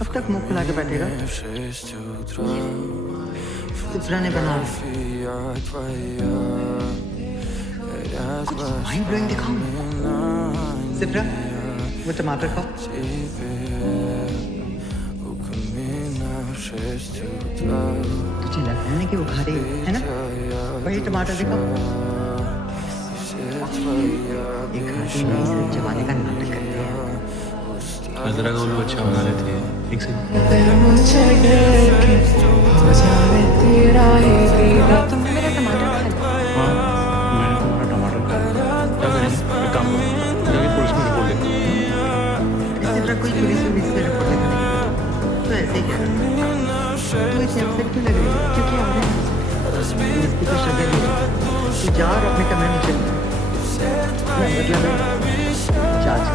कब तक मुंह खुला के बैठेगा? सिप्रा ने बनाया कुछ माइंड ब्लोइंग दिखाओ। सिप्रा, वो टमाटर खाओ। तुझे लगता है ना कि वो खा रही है ना? वही टमाटर दिखाओ। ये खाती नहीं सिर्फ चबाने का नाटक करती है। नजरा को अच्छा बना लेती है। एक सेकंड। तुमने मेरा टमाटर खा लिया। हाँ, मैंने तुम्हारा टमाटर खा लिया। क्या करेंगे? एक काम करो, जाके पुलिस में रिपोर्ट लिखो। सिप्रा कोई पुलिस से रिपोर्ट लिखा नहीं। तो ऐसे ही क्या करता है? तू इतने अपसेट क्यों लग रही है? क्योंकि हमने इसकी तो शक्ल नहीं है। तू जा और अपने कमरे में चल। मतलब है चार्ज